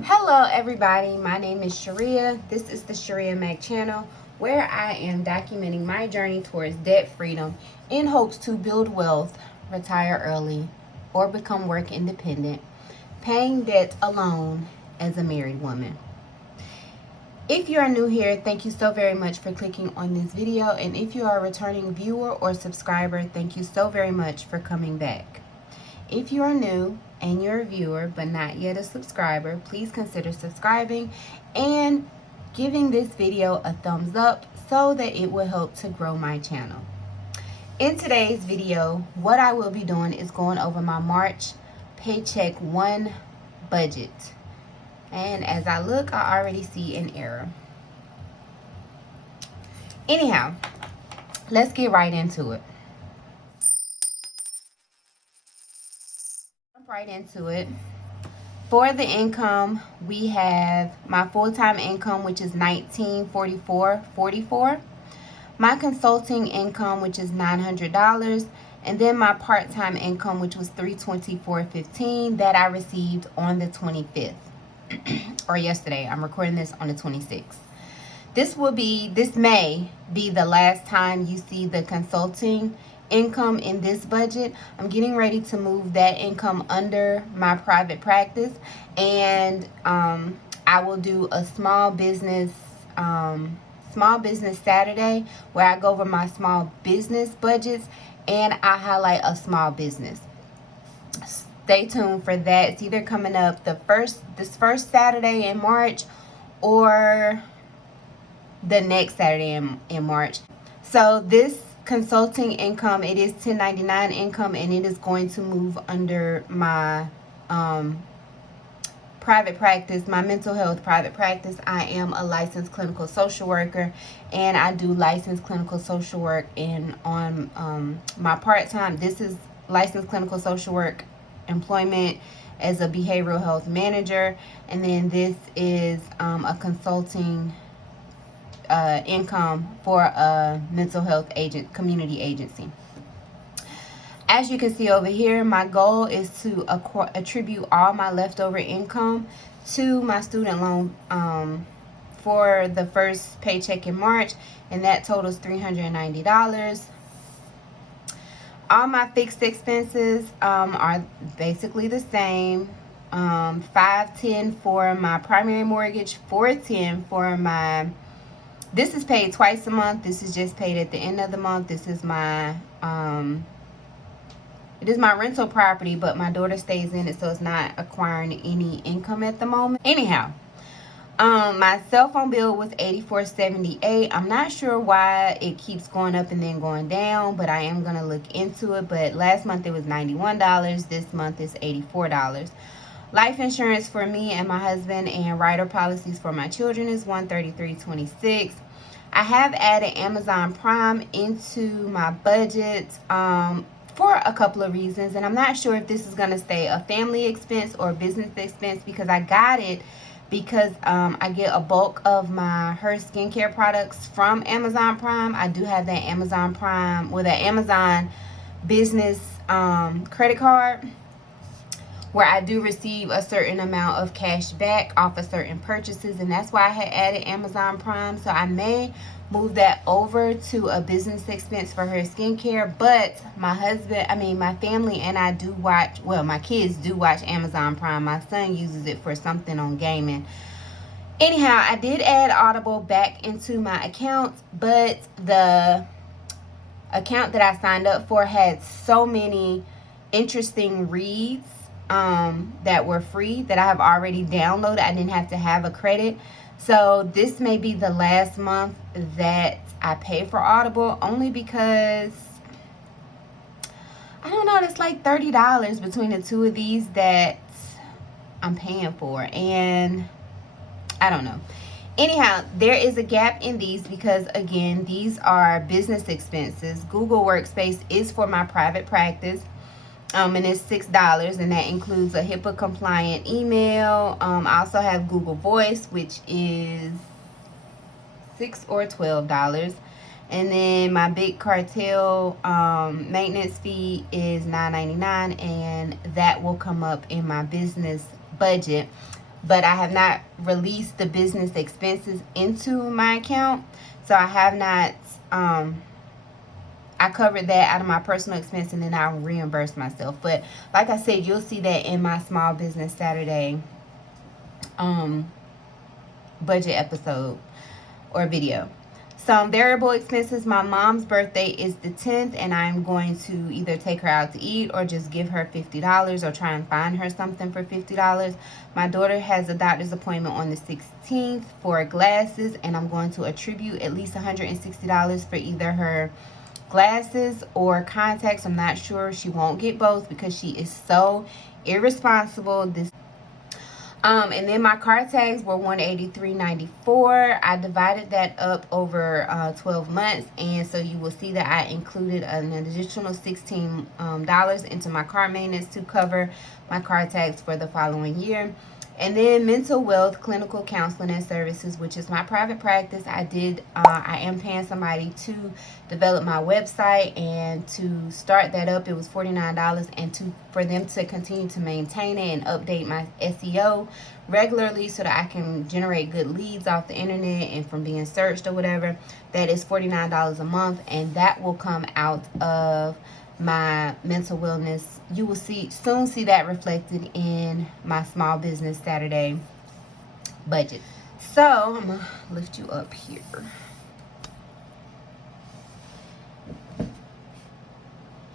Hello everybody, my name is Shirria. This is the Shirria Mac channel where I am documenting my journey towards debt freedom in hopes to build wealth, retire early, or become work independent, paying debt alone as a married woman. If you are new here, thank you so very much for clicking on this video, and if you are a returning viewer or subscriber, thank you so very much for coming back. If you are new and you're a viewer but not yet a subscriber, please consider subscribing and giving this video a thumbs up so that it will help to grow my channel. In today's video, what I will be doing is going over my March Paycheck 1 budget. And as I look, I already see an error. Anyhow, let's get right into it. Right into it. For the income, we have my full-time income, which is $1944.44, my consulting income, which is $900, and then my part-time income, which was $324.15 that I received on the 25th or yesterday. I'm recording this on the 26th. This may be the last time you see the consulting income in this budget. I'm getting ready to move that income under my private practice, and I will do a small business Saturday where I go over my small business budgets and I highlight a small business. Stay tuned for that. It's either coming up this first Saturday in March or the next Saturday in March. So this consulting income, it is 1099 income, and it is going to move under my private practice, my mental health private practice. I am a licensed clinical social worker, and I do licensed clinical social work on my part-time. This is licensed clinical social work employment as a behavioral health manager, and then this is a consulting income for a mental health community agency. As you can see over here, my goal is to attribute all my leftover income to my student loan for the first paycheck in March, and that totals $390. All my fixed expenses are basically the same. $510 for my primary mortgage, $410 for my... This is paid twice a month. This is just paid at the end of the month. This is my it is my rental property, but my daughter stays in it, so it's not acquiring any income at the moment. Anyhow, my cell phone bill was $84.78. I'm not sure why it keeps going up and then going down, but I am going to look into it. But last month it was $91. This month is $84. Life insurance for me and my husband and rider policies for my children is $133.26. I have added Amazon Prime into my budget for a couple of reasons, and I'm not sure if this is going to stay a family expense or a business expense, because I got it because I get a bulk of her skincare products from Amazon Prime. I do have that Amazon Prime with an Amazon business credit card, where I do receive a certain amount of cash back off of certain purchases, and that's why I had added Amazon Prime. So I may move that over to a business expense for her skincare. But my family and I do watch, well, my kids do watch Amazon Prime. My son uses it for something on gaming. Anyhow, I did add Audible back into my account, but the account that I signed up for had so many interesting reads that were free that I have already downloaded. I didn't have to have a credit. So this may be the last month that I pay for Audible, only because I don't know, it's like $30 between the two of these that I'm paying for, and I don't know. Anyhow, there is a gap in these because, again, these are business expenses. Google Workspace is for my private practice. And it's $6, and that includes a HIPAA compliant email. I also have Google Voice, which is $6 or $12, and then my Big Cartel maintenance fee is $9.99, and that will come up in my business budget but I have not released the business expenses into my account. So I have not, I covered that out of my personal expense, and then I'll reimburse myself. But like I said, you'll see that in my Small Business Saturday budget episode or video. Some variable expenses. My mom's birthday is the 10th, and I'm going to either take her out to eat or just give her $50 or try and find her something for $50. My daughter has a doctor's appointment on the 16th for glasses, and I'm going to attribute at least $160 for either her glasses or contacts. I'm not sure. She won't get both because she is so irresponsible. And then my car tags were $183.94. I divided that up over 12 months, and so you will see that I included an additional $16 into my car maintenance to cover my car tags for the following year. And then mental wealth, clinical counseling and services, which is my private practice. I am paying somebody to develop my website, and to start that up, it was $49, and for them to continue to maintain it and update my SEO regularly so that I can generate good leads off the internet and from being searched or whatever. That is $49 a month, and that will come out of my mental wellness. You will soon see that reflected in my Small Business Saturday budget. So I'm gonna lift you up here.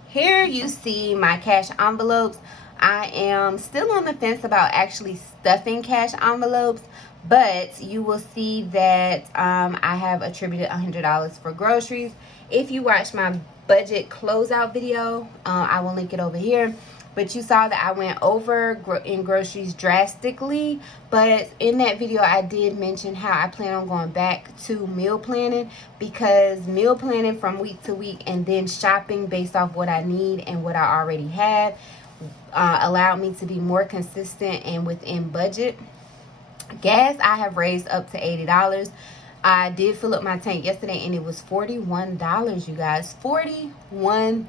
Here you see my cash envelopes. I am still on the fence about actually stuffing cash envelopes, but you will see that I have attributed $100 for groceries. If you watch my budget closeout video, I will link it over here. But you saw that I went over in groceries drastically. But in that video, I did mention how I plan on going back to meal planning, because meal planning from week to week and then shopping based off what I need and what I already have allowed me to be more consistent and within budget. Gas, I have raised up to $80. I did fill up my tank yesterday, and it was $41, you guys. $41.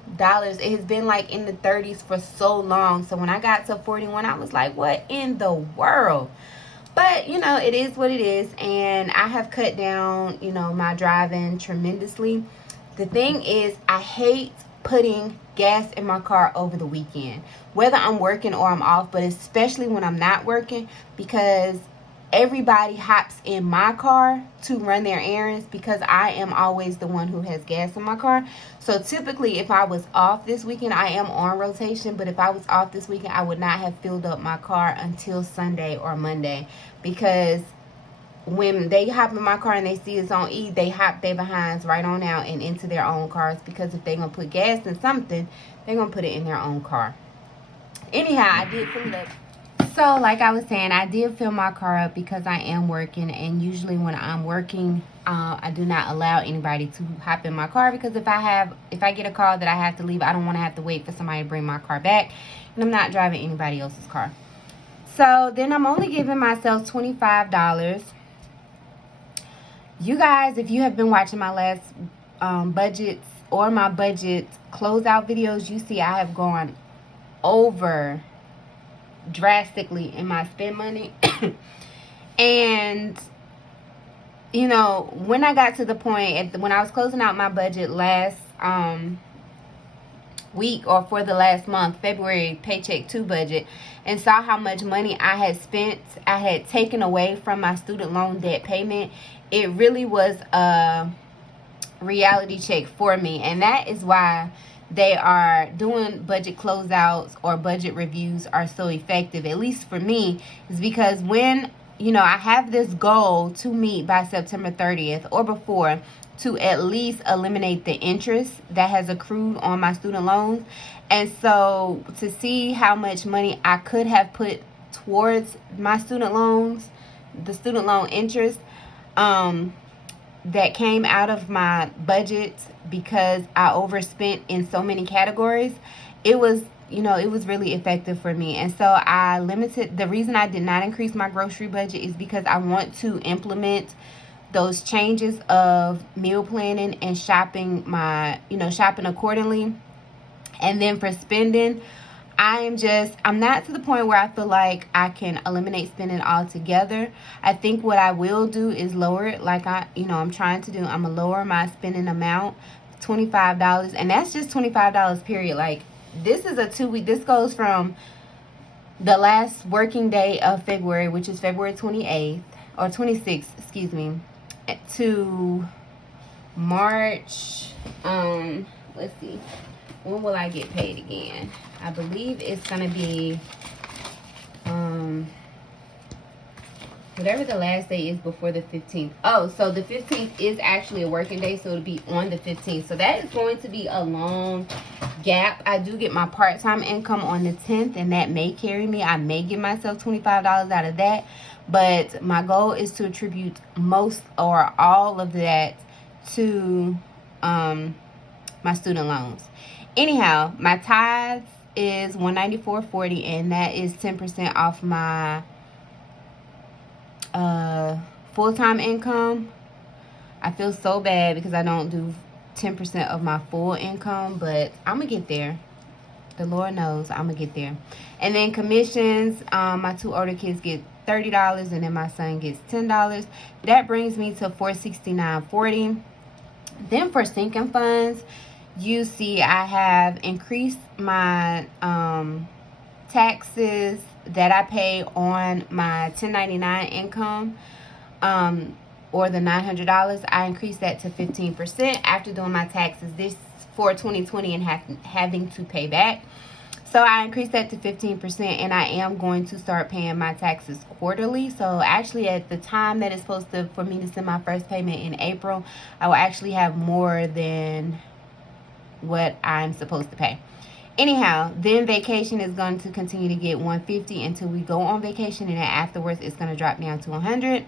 It has been like in the 30s for so long. So when I got to 41, I was like, what in the world? But, it is what it is. And I have cut down, my driving tremendously. The thing is, I hate putting gas in my car over the weekend, whether I'm working or I'm off, but especially when I'm not working, because everybody hops in my car to run their errands because I am always the one who has gas in my car. So typically, if I was off this weekend, I am on rotation, but if I was off this weekend, I would not have filled up my car until Sunday or Monday, because when they hop in my car and they see it's on E, they hop their behinds right on out and into their own cars, because if they're going to put gas in something, they're going to put it in their own car. Anyhow, I did fill it up. So like I was saying, I did fill my car up because I am working, and usually when I'm working, I do not allow anybody to hop in my car, because if I get a call that I have to leave, I don't want to have to wait for somebody to bring my car back, and I'm not driving anybody else's car. So then I'm only giving myself $25. You guys, if you have been watching my last budgets or my budget closeout videos, you see I have gone over drastically in my spend money. And when I got to the point when I was closing out my budget last week, or for the last month, February Paycheck 2 budget, and saw how much money I had taken away from my student loan debt payment, it really was a reality check for me. And that is why they are doing budget closeouts or budget reviews are so effective, at least for me, is because when I have this goal to meet by September 30th or before, to at least eliminate the interest that has accrued on my student loans. And so to see how much money I could have put towards my student loans, the student loan interest that came out of my budget because I overspent in so many categories, it was really effective for me. And so I limited. The reason I did not increase my grocery budget is because I want to implement those changes of meal planning and shopping accordingly. And then for spending, I'm not to the point where I feel like I can eliminate spending altogether. I think what I will do is lower it, like I'm trying to do. I'm gonna lower my spending amount, $25, and that's just $25 period. Like, this is a 2-week. This goes from the last working day of February, which is February 28th or 26th, excuse me, to March. Let's see. When will I get paid again? I believe it's going to be whatever the last day is before the 15th. Oh, so the 15th is actually a working day, so it'll be on the 15th. So that is going to be a long gap. I do get my part-time income on the 10th, and that may carry me. I may give myself $25 out of that, but my goal is to attribute most or all of that to my student loans. Anyhow, my tithes is $194.40, and that is 10% off my full-time income. I feel so bad because I don't do 10% of my full income, but I'm gonna get there. The Lord knows I'm gonna get there. And then commissions, my 2 older kids get $30, and then my son gets $10. That brings me to $469.40. Then for sinking funds, you see I have increased my taxes that I pay on my 1099 income, or the $900. I increased that to 15% after doing my taxes this for 2020 and having to pay back. So I increased that to 15%, and I am going to start paying my taxes quarterly. So actually, at the time that it's supposed for me to send my first payment in April, I will actually have more than what I'm supposed to pay. Anyhow, then vacation is going to continue to get $150 until we go on vacation, and then afterwards it's going to drop down to $100.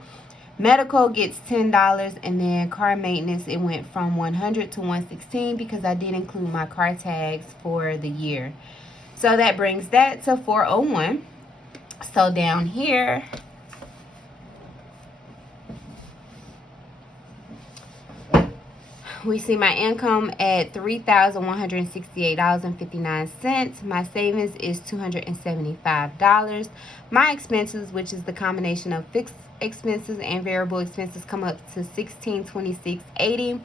Medical gets $10, and then car maintenance, it went from $100 to $116 because I did include my car tags for the year. So that brings that to $401. So down here, we see my income at $3,168.59. My savings is $275. My expenses, which is the combination of fixed expenses and variable expenses, come up to $1,626.80.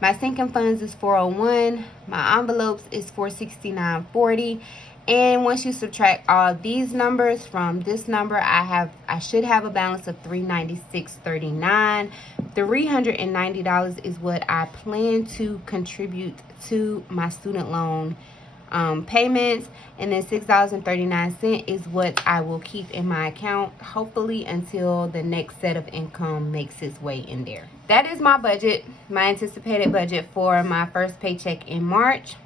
My sinking funds is $401. My envelopes is $469.40. And once you subtract all these numbers from this number, I should have a balance of $396.39. $390 is what I plan to contribute to my student loan payments, and then $6.39 is what I will keep in my account, hopefully until the next set of income makes its way in there. That is my budget, my anticipated budget for my first paycheck in March.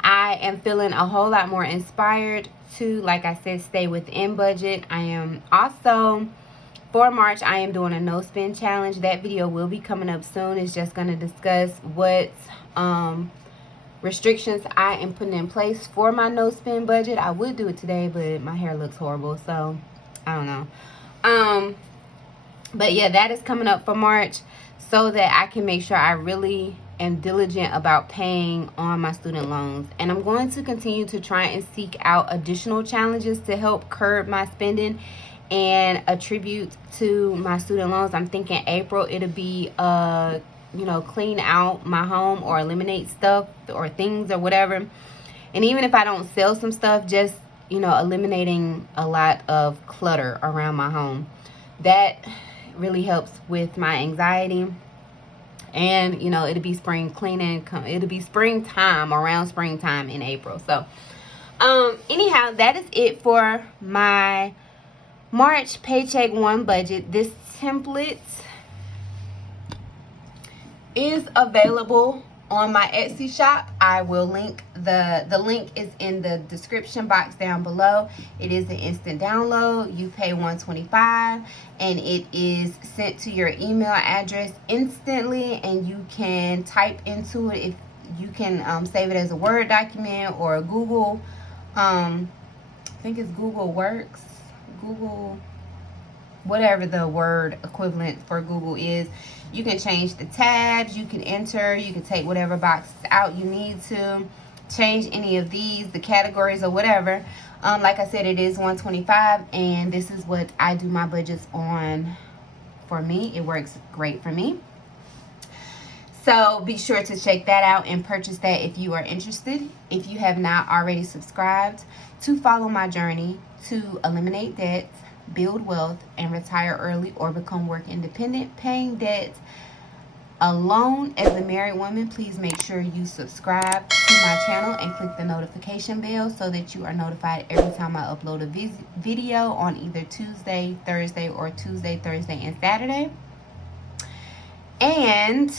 I am feeling a whole lot more inspired to, like I said, stay within budget. I am also, for March, I am doing a no spend challenge. That video will be coming up soon. It's just going to discuss what restrictions I am putting in place for my no spend budget. I would do it today, but my hair looks horrible, so I don't know. But yeah, that is coming up for March, so that I can make sure I really am diligent about paying on my student loans. And I'm going to continue to try and seek out additional challenges to help curb my spending and attribute to my student loans. I'm thinking April, it'll be clean out my home or eliminate stuff or things or whatever. And even if I don't sell some stuff, just eliminating a lot of clutter around my home. That really helps with my anxiety. And it'll be spring cleaning, it'll be springtime, around springtime in April. So anyhow, that is it for my March Paycheck 1 budget. This template is available on my Etsy shop. I will link the link is in the description box down below. It is an instant download. You pay $125 and it is sent to your email address instantly, and you can type into it. If you can save it as a Word document or a Google, I think it's Google Works, Google, whatever the word equivalent for Google is. You can change the tabs, you can enter, you can take whatever boxes out you need to. change any of these, the categories or whatever, like I said, it is $125, and this is what I do my budgets on. For me, it works great for me. So be sure to check that out and purchase that if you are interested. If you have not already subscribed, to follow my journey to eliminate debt, build wealth, and retire early or become work independent, paying debt alone as a married woman, please make sure you subscribe to my channel and click the notification bell so that you are notified every time I upload a video on either Tuesday, Thursday, or Tuesday, Thursday, and Saturday. And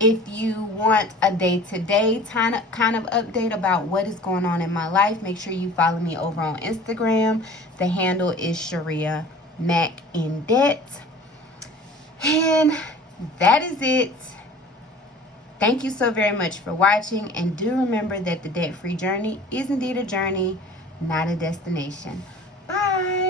if you want a day-to-day kind of update about what is going on in my life, make sure you follow me over on Instagram. The handle is Shirria Mac in Debt. And that is it. Thank you so very much for watching, and do remember that the debt-free journey is indeed a journey, not a destination. Bye.